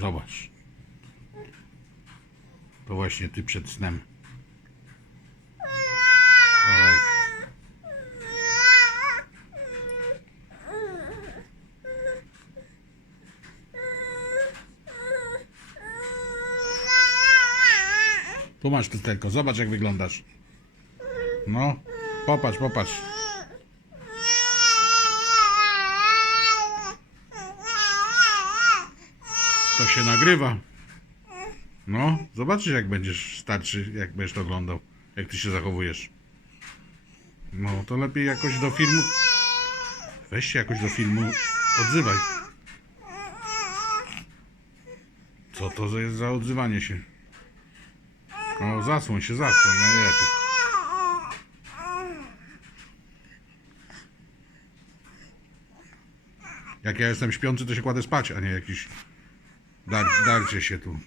Zobacz. To właśnie ty przed snem. Tu masz tylko, zobacz jak wyglądasz. No, popatrz, popatrz. To się nagrywa. No, zobaczysz jak będziesz starszy, jak będziesz to oglądał, jak ty się zachowujesz. No, to lepiej jakoś do filmu. Weź się jakoś do filmu, odzywaj. Co to jest za odzywanie się? O, zasłoń się, zasłoń, najlepiej. Jak ja jestem śpiący, to się kładę spać, a nie jakiś Dar, darcie się tu.